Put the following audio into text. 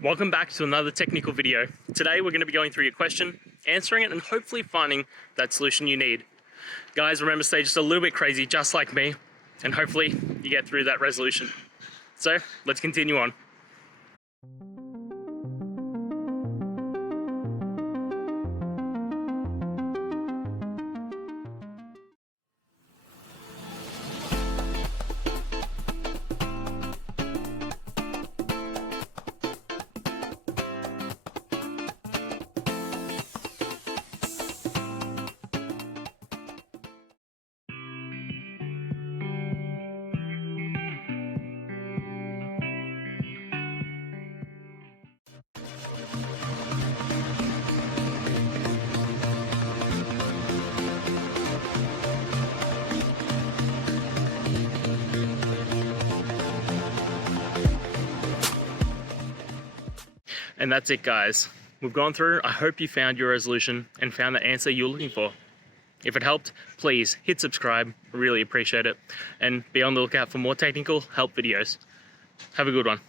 Welcome back to another technical video. Today we're going to be going through your question, answering it, and hopefully finding that solution you need. Guys, remember, stay just a little bit crazy, just like me, and hopefully you get through that resolution. So let's continue on. And that's it, guys. We've gone through. I hope you found your resolution and found the answer you're looking for. If it helped, please hit subscribe. Really appreciate it. And be on the lookout for more technical help videos. Have a good one.